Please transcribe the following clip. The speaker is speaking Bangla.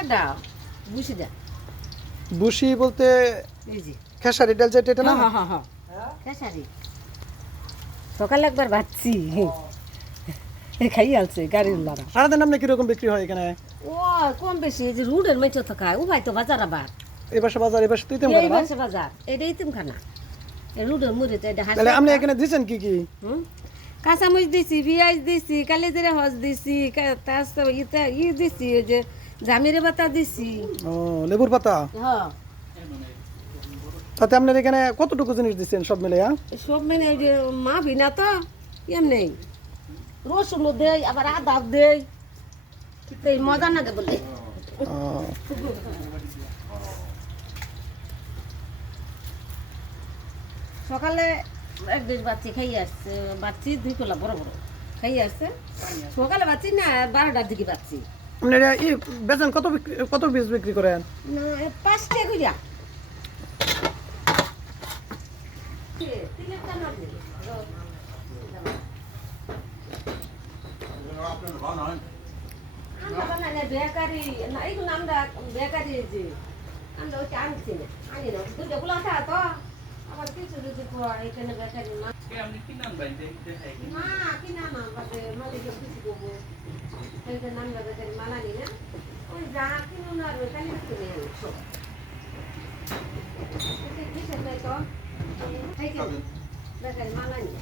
কেডা বুঝি দা বুশি বলতে এই জি খেসারি ডাল যেটা এটা না হ্যাঁ হ্যাঁ হ্যাঁ খেসারি সকালে একবার ভাবছি খাই আলছে গাড়ির লারা সারাদিন আপনি কিরকম বিক্রি হয় এখানে ও কম বেশি এই যে রুডের মেচো তো খায় ও ভাই তো বাজার আবার এই পাশে বাজার এই পাশে তুই তেমন এই না পাশে বাজার এটা ইতিমখানা এই রুডের মুড়ি তো এটা তাহলে আপনি এখানে দিছেন কি কি কাঁচামরিচ দিছি পেঁয়াজ দিছি কালি জিরা হজ দিছি তারপর দিছি ওই যে জামিরে পাতা দিছি ও লেবুর পাতা হ্যাঁ তাতে আপনার এখানে কতটুকু জিনিস দিচ্ছেন সব মিলে সব মানে ওই যে মা ভিনা তো এমনি রসুনও দেয় আবার আদা দেয় এই মজা নাগে বলে সকালে এক দেশ বাচ্চি খাইয়ে আসছে বাচ্চি 2 কোলা বড় বড় খাইয়ে আসছে সকালে বাচ্চি না 12টার দিকে বাচ্চি আপনারা বেচেন কত পিস বিক্রি করেন না 5 টাকা কইরা বেকারি না এইগুলো আমরা বেকারি যে আমরা ওইটা আনছি না আনি না দুটো গুলো আছে তো আবার কিছু যদি এখানে বেকারি না না কি না বাদে মালিকের কিছু দেবো সেইটা নাম বেকারি মালা নি না ওই যা কিনুন আর ওইখানে কিনে আনি সব কিসের নাই তো বেকারি মালা নি